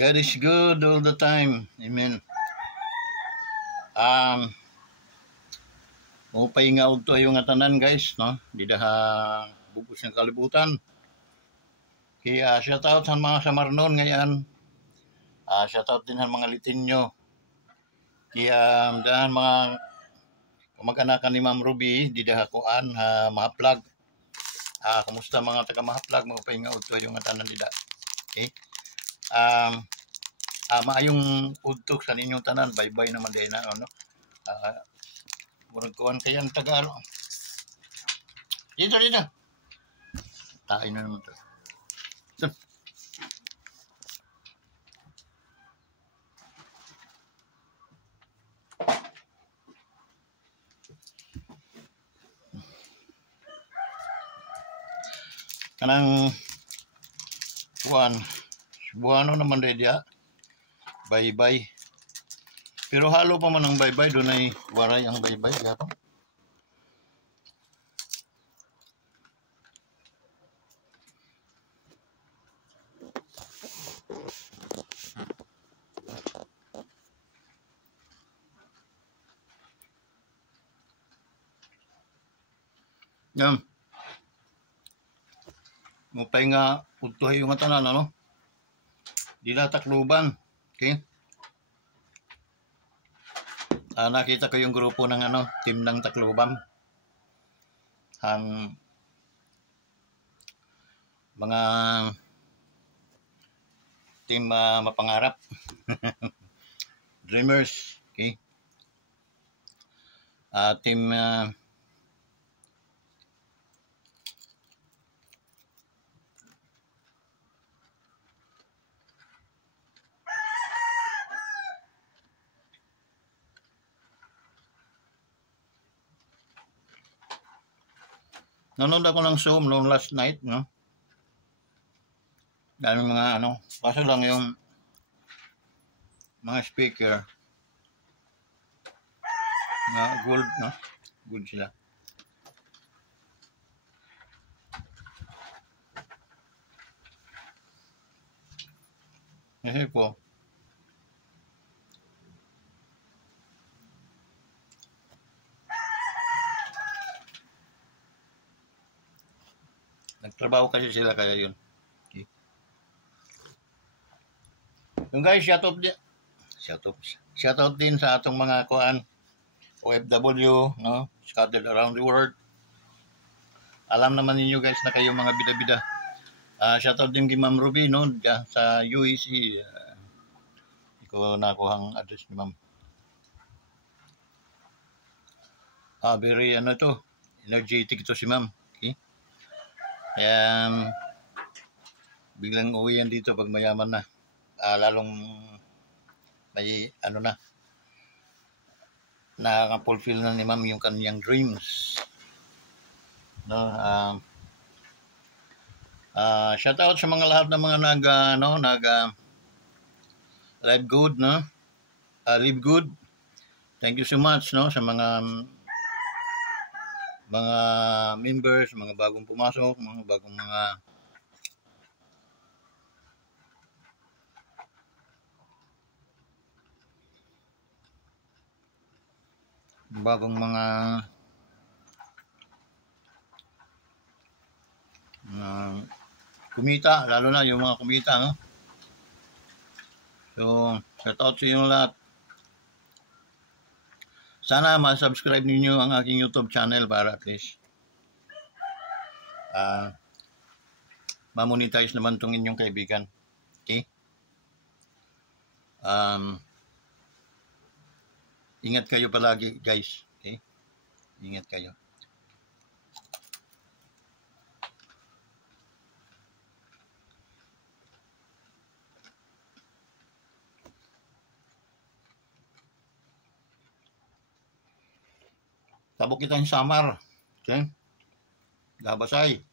God is good all the time. Amen. Upay nga og tuyo nga tanan guys, no? Di daha bugos ng kalibutan. Kaya shout out sa mga Samarnon ngayon. Shout out din sa mga Litinyo. Kaya daan mga kumag-anakan ni Ma'am Ruby, di daha kuan mga plug. Kumusta mga taga Mahaplag, upay nga og tuyo nga tanan dida. Okay? Maayong udtok sa ninyong tanan, bye-bye naman din na, no? Murag kuhan kaya ang Tagalog. Dito. Tain na naman ito. Kanang kuhan, Cebuano naman din dia. Bye-bye. Pero halo pa man ang bye-bye, doon ay waray ang bye-bye. Gato. Yan. Mupay nga utuhay yung tanan, ano? Di na takluban. Okay? Nakita ko yung grupo ng team ng Tacloban. Mga team mapangarap. Dreamers. Okay? Team nanonood ako ng Zoom noong last night, no? Dami mga kaso lang yung mga speaker na gold, no? Good sila. Kasi po, nagtrabaho kasi sila kaya yun. Okay. Yung guys, shout out din sa atong mga kuan OFW, no? Scattered around the world. Alam naman ninyo guys na kayo mga bida-bida. Shout out din kay Ma'am Ruby, no? Sa UEC. Iko nakuha ang address ni Ma'am. Very energetic ito si Ma'am. Okay? Biglang uwi yan dito pag mayaman na. Lalong may nakaka-fulfill na ni Ma'am yung kanyang dreams. No, shout out sa mga lahat ng mga live good, no? Live good. Thank you so much, no, sa mga members, mga bagong pumasok, mga bagong kumita, lalo na yung mga kumita, no? So, shout out sa inyo lahat. Sana ma-subscribe ninyo ang aking YouTube channel para at least ma-monetize naman itong inyong kaibigan. Okay? Ingat kayo palagi, guys. Okay? Ingat kayo. Tabok kita yung Samar. Okay? Gabasay.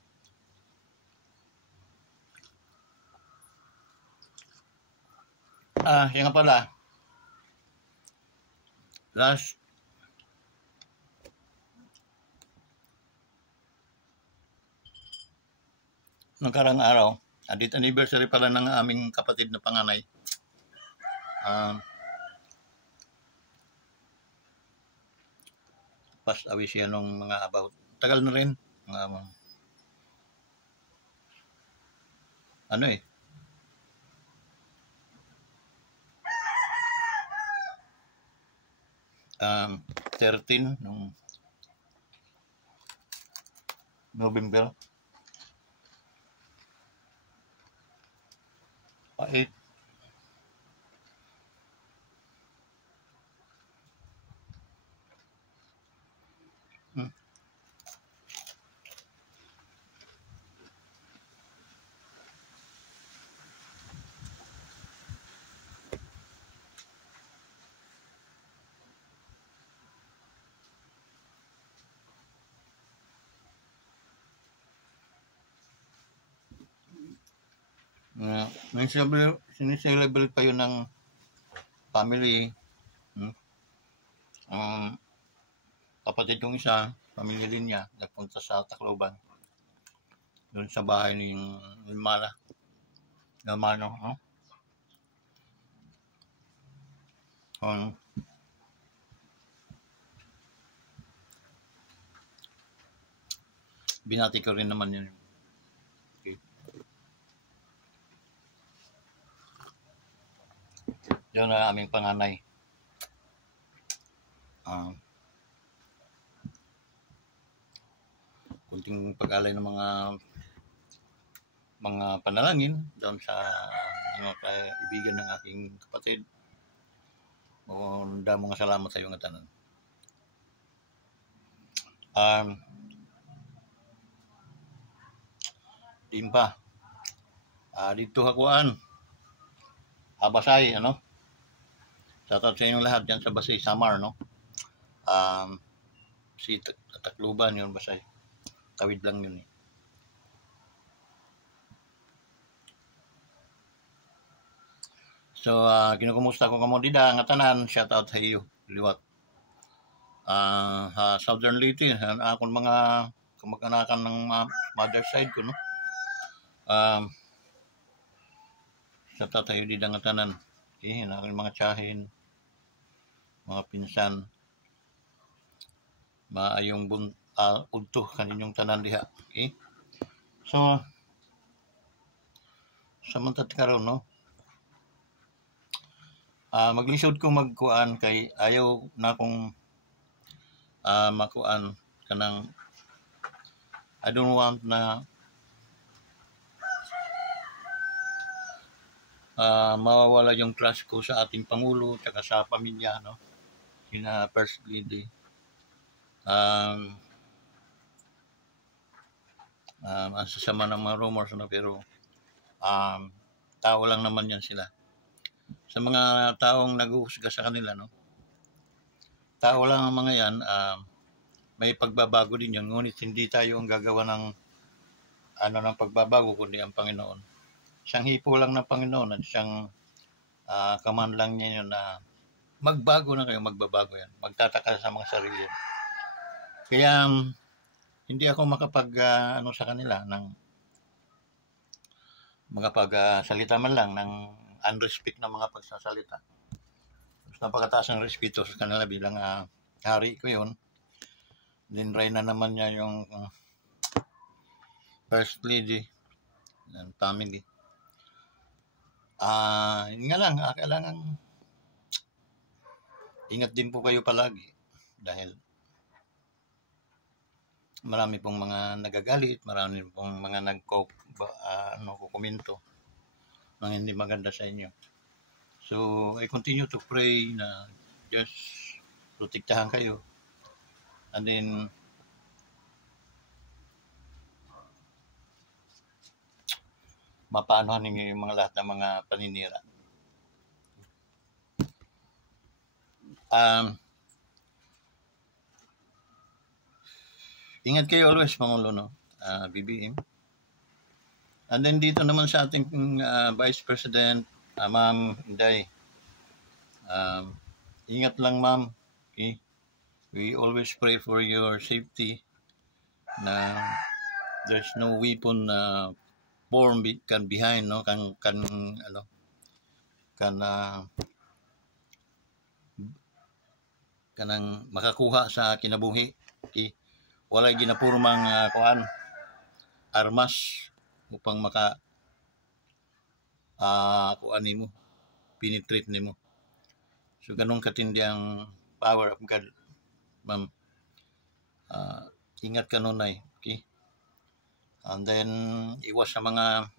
Yan nga pala. Last nakarang araw, 10th anniversary pala ng aming kapatid na panganay. Passed away siya nung mga about, tagal na rin, mga ano eh, 13 nung November 8. Hmm. Siniselebrate pa yun ng family. Kapatid kong isa, pamilya din niya, nagpunta sa Tacloban. Doon sa bahay ni Mala. Gamano, no? Binati ko rin naman yun. Okay. Yun na aming panganay. Kunting pag-alay ng mga panalangin doon sa mga kaibigan ng aking kapatid. Damo nga salamat sa iyong tanan. Timpa. Dito hakuan. Basay, ano? Shoutout sa inyong lahat dyan sa Basay, Samar, no? Si Tacloban yun, Basay. Tawid lang yun eh. So, kinukumusta ko kamo dida nga tanan, shoutout sa iyo, liwat. Southern Leyte, akong mga kamag-anakan ng mother side ko, no? Shoutout sa iyo dida nga tanan. Okay, aking mga tiyahin, mga pinsan, maayong udto kaninyong tanan diha. Okay? So, samantad karon, no? Maglisod ko magkuan kay ayaw na akong makuan kanang I don't want na mawawala yung trust ko sa ating Pangulo at sa pamilya, no? Sina First Lady. Ang sasama ng mga rumors, no? Pero tao lang naman yan sila. Sa mga taong nag-uusga sa kanila, no? Tao lang ang mga yan, may pagbabago din yun, ngunit hindi tayo ang gagawa ng ng pagbabago, kundi ang Panginoon. Siyang hipo lang ng Panginoon at siyang kaman lang niya yun na magbago na kayo, magbabago yan. Magtataka sa mga sarili yan. Kaya hindi ako makapag sa kanila ng makapag-salita man lang ng unrespect na mga pagsasalita. Napakataas ng respeto sa kanila bilang hari ko yun. Dinray na naman niya yung First Lady ng family. Yun nga lang, kailangan ingat din po kayo palagi dahil marami pong mga nagagalit, marami pong mga kukomento ng hindi maganda sa inyo. So, I continue to pray na just protektahan kayo. And then, mapaanohan ninyo yung mga lahat ng mga paninira. Ingat kayo always, Pangulo, no? BBM. And then dito naman sa ating Vice President, Ma'am Inday. Ingat lang, Ma'am. Okay? We always pray for your safety na there's no weapon form can behind, no? Can kanang makakuha sa kinabuhi. Okay? Walay ginapurmang kuan armas upang maka kuan nimo, penetrate nimo. So ganun katindi ang power of God, ma'am. Ingat ka nun ay, okay? And then iwas sa mga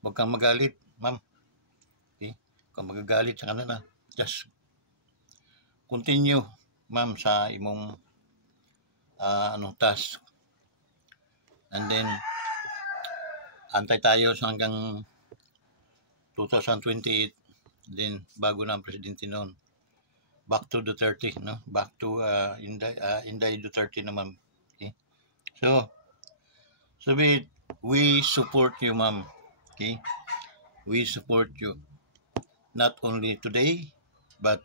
wag kang magalit, ma'am. Okay? Kung magagalit sa kanila, just continue, ma'am, sa imong task. And then antay tayo sa hanggang 2028, then bago na ang presidente noon. Back to Duterte, no? Back to Inday Duterte naman. Okay? So we support you, ma'am. Okay? We support you. Not only today, but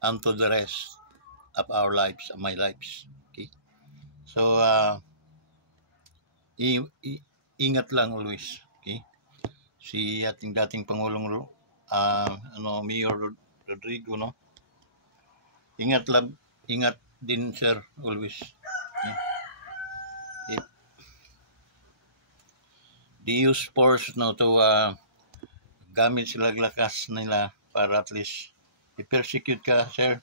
unto the rest of our lives, of my lives. Okay? So, ingat lang always. Okay? Si ating dating Pangulong Mayor Rodrigo, no? Ingat din, sir, always. If they use force no to gamit sila lakas nila para at least i-persecute ka, sir.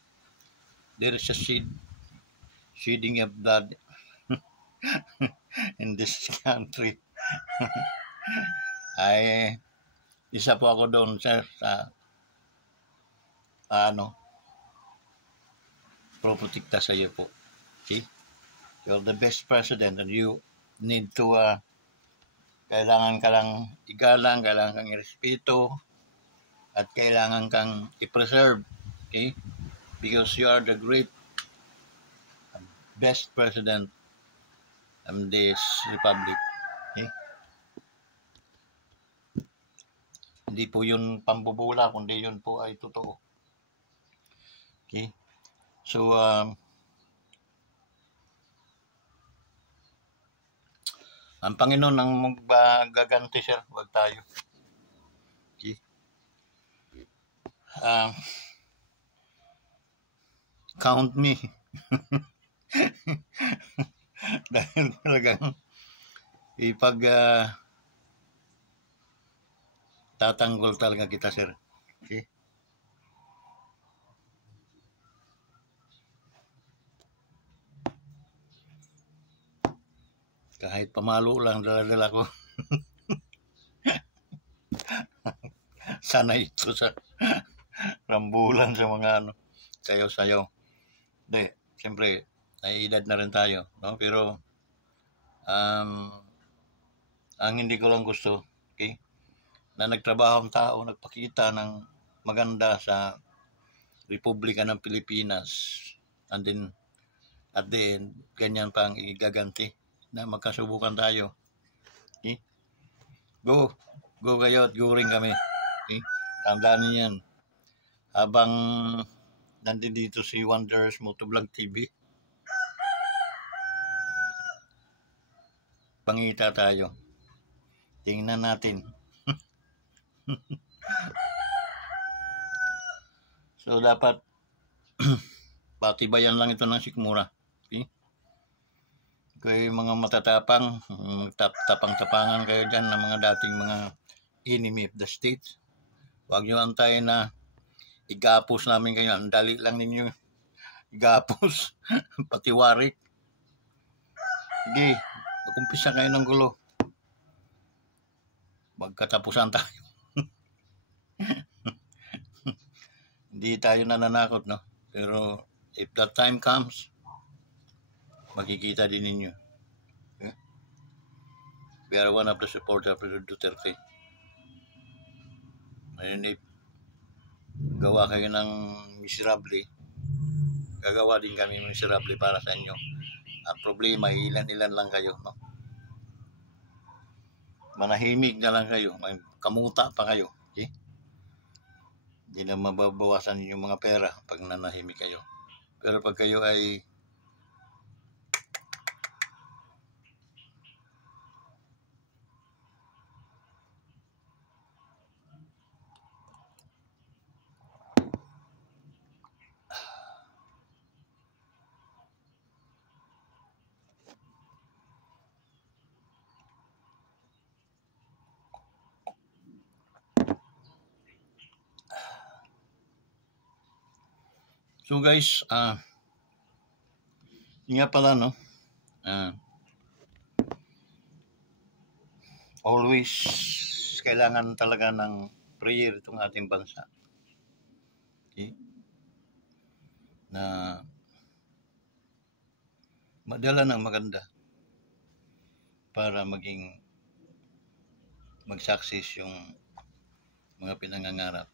There is a shedding of blood in this country. Ay, isa po ako doon, sir, sa proprotekta sa iyo po. See? You're the best president and you need to kailangan ka lang igalang, kailangan kang irespeto, at kailangan kang i-preserve. Okay? Because you are the great best president of this republic. Okay? Hindi po yun pambubula, kundi yun po ay totoo. Okay? So, ang Panginoon ang magaganti, sir. Huwag tayo. Okay? Count me. Dahil talagang tatanggol talaga kita, sir. Okay? Kahit pamalo lang, dala-dala ko. Sana ito sa rambulan sa mga sayaw-sayaw. Hindi, siyempre, ay edad na rin tayo. No? Pero, ang hindi ko lang gusto, okay, na nagtrabaho ang tao, nagpakita ng maganda sa Republika ng Pilipinas, and then, at the end, ganyan pa ang igaganti na magkasubukan tayo. Okay? Go kayo at go rin kami. Okay? Tandaan niyo yan. Habang nandito si Wonders Motovlog TV, pangita tayo. Tingnan natin. So, dapat patibayan lang ito ng sikmura. Okay? Kayo mga matatapang, tapang-tapangan kayo dyan ng mga dating mga enemy of the state. Huwag nyo antayin na igapos namin kayo. Ang dali lang ninyo igapos. Patiwarik. Sige, mag-umpisa kayo ng gulo. Magkatapusan tayo. Hindi tayo nananakot, no? Pero if that time comes, makikita din ninyo. Okay? We are one of the supporters of President Duterte. And if gawa kayo ng miserable, gagawa din kami miserable para sa inyo. Ang problema, ilan-ilan lang kayo, no? Manahimik na lang kayo, kamuta pa kayo. Okay? Hindi na mababawasan yung mga pera pag nanahimik kayo. Pero pag kayo ay So guys, yun nga pala, no? Always kailangan talaga ng prayer itong ating bansa. Okay? Na madala ng maganda para mag-success yung mga pinangangarap.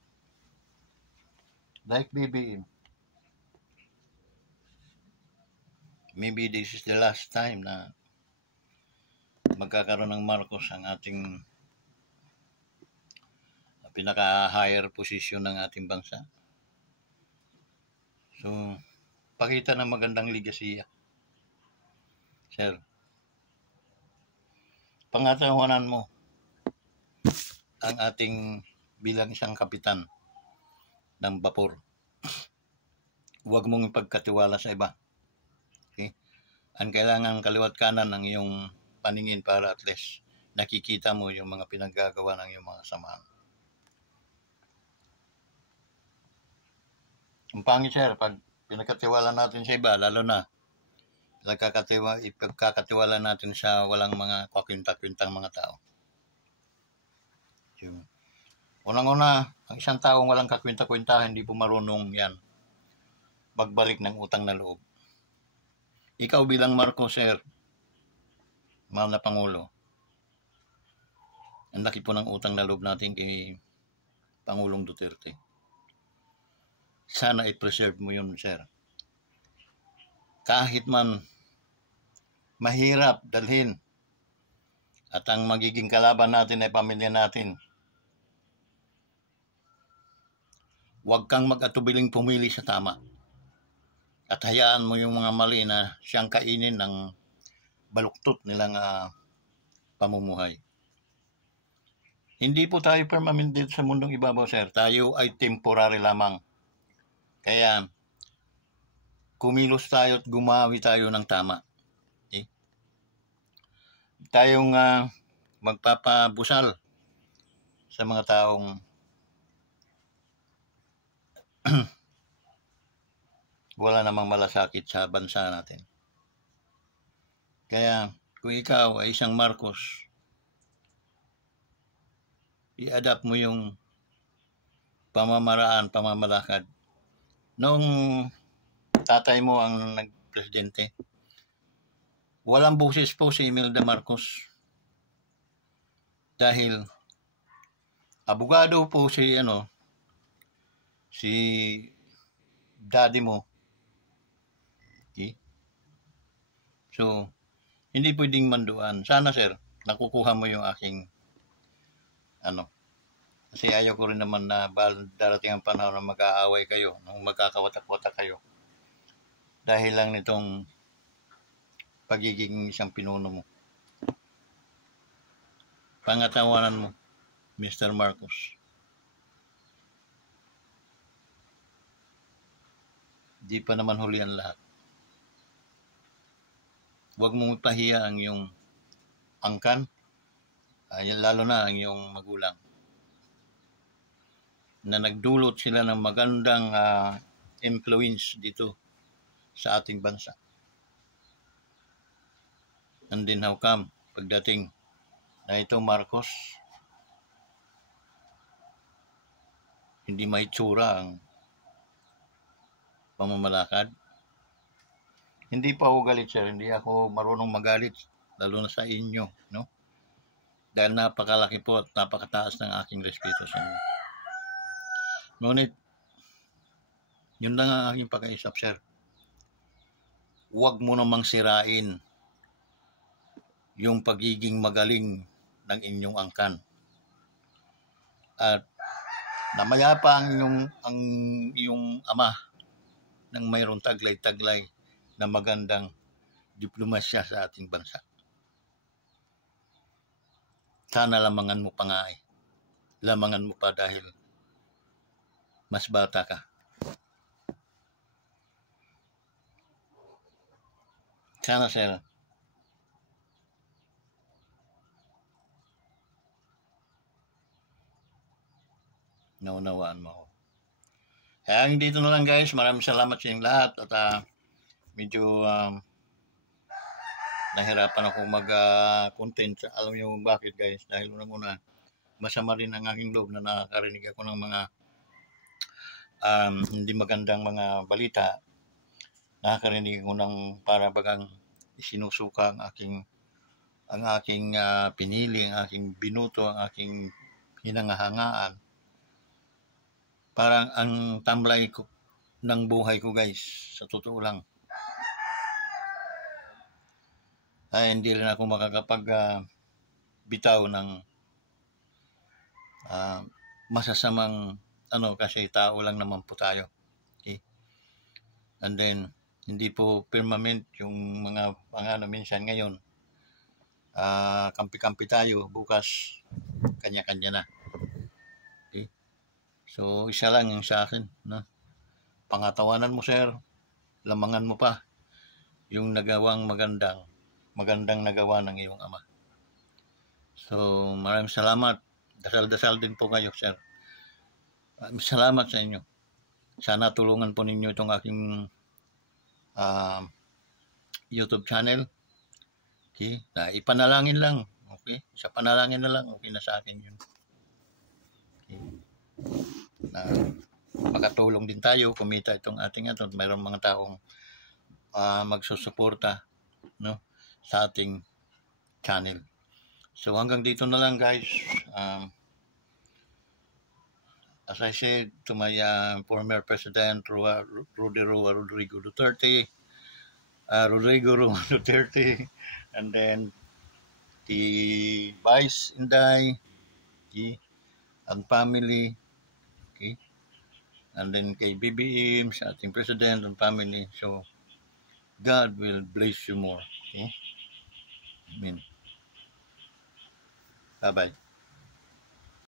Like BBM, maybe this is the last time na magkakaroon ng Marcos ang ating pinaka-higher position ng ating bansa. So, pakita ng magandang legacy, sir. Pangatawanan mo ang ating bilang isang kapitan ng bapor. Huwag mong ipagkatiwala sa iba. Okay? Ang kailangan kaliwat kanan ng iyong paningin para at least nakikita mo yung mga pinaggagawa ng iyong mga samahan. Ang pangit, sir, pag pinagkatiwala natin sa iba, lalo na ipagkakatiwala natin sa walang mga kakwinta-kwintang mga tao. Unang-una, ang isang taong walang kakwinta-kwinta, hindi po marunong yan magbalik ng utang na loob. Ikaw bilang Marcos, sir, mahal na Pangulo, ang laki po ng utang na loob natin kay Pangulong Duterte. Sana i-preserve mo yun, sir. Kahit man mahirap dalhin at ang magiging kalaban natin ay pamilya natin, huwag kang mag-atubiling pumili sa tama at hayaan mo yung mga mali na siyang kainin ng baluktot nilang pamumuhay. Hindi po tayo permanent dito sa mundong ibabaw, sir. Tayo ay temporary lamang. Kaya kumilos tayo at gumawi tayo ng tama. Okay? Tayong magpapabusal sa mga taong wala namang malasakit sa bansa natin. Kaya kung ikaw ay isang Marcos, i-adapt mo yung pamamalakad. Noong tatay mo ang nagpresidente, walang boses po si Imelda Marcos. Dahil abogado po si daddy mo. Okay? So, hindi pwedeng manduan. Sana, sir, nakukuha mo yung aking kasi ayaw ko rin naman na darating ang panahon na mag-aaway kayo, nung magkakawatak-watak kayo. Dahil lang nitong pagiging isang pinuno mo. Pangatawanan mo, Mr. Marcos. Di pa naman huli ang lahat. Huwag mong ipahiya ang iyong angkan, lalo na ang iyong magulang, na nagdulot sila ng magandang influence dito sa ating bansa. And then how come, pagdating na ito Marcos, hindi may tsura ang pamamalakad? Hindi pa ako galit, sir. Hindi ako marunong magalit, lalo na sa inyo, no? Dahil napakalaki po at napakataas ng aking respeto sa inyo. Ngunit, yun lang ang aking pag-iisip, sir. Huwag mo namang sirain yung pagiging magaling ng inyong angkan. At namayapa ang iyong ama nang mayroong taglay-taglay na magandang diplomasya sa ating bansa. Sana lamangan mo pa nga Lamangan mo pa dahil mas bata ka. Sana, sir, naunawaan mo ako. Hanggang dito na lang guys. Maraming salamat sa inyong lahat. At medyo nahirapan ako mag-content. Alam niyo bakit guys? Dahil unang-una, masama rin ang aking loob na nakakarinig ako ng mga hindi magandang mga balita. Nakakarinig ako ng para bagang isinusuka ang aking pinili, ang aking binuto, ang aking hinangahangaan. Parang ang tamlay ko ng buhay ko guys, sa totoo lang. Ay hindi rin ako makakapag bitaw ng masasamang kasi tao lang naman po tayo. Okay? And then hindi po permanent yung mga minsan ngayon kampi-kampi tayo, bukas kanya-kanya na. Okay? So isa lang yung sa akin, no? Pangatawanan mo sir, lamangan mo pa yung nagawang magandang nagawa ng iyong ama. So maraming salamat. Dasal-dasal din po kayo sir. Salamat sa inyo. Sana tulungan po ninyo itong aking YouTube channel. Okay? Na ipanalangin lang. Okay? Sa panalangin na lang, okay na sa akin yun. Okay? Na makatulong din tayo, kumita itong ating mayroong mga taong magsusuporta, no, sa ating channel. So hanggang dito na lang guys. As I said to my former President Rodrigo Duterte, and then the Vice Inday, okay, and family, okay, and then kay BBM, sa ating President and family. So God will bless you more. Okay? Amen. Bye-bye.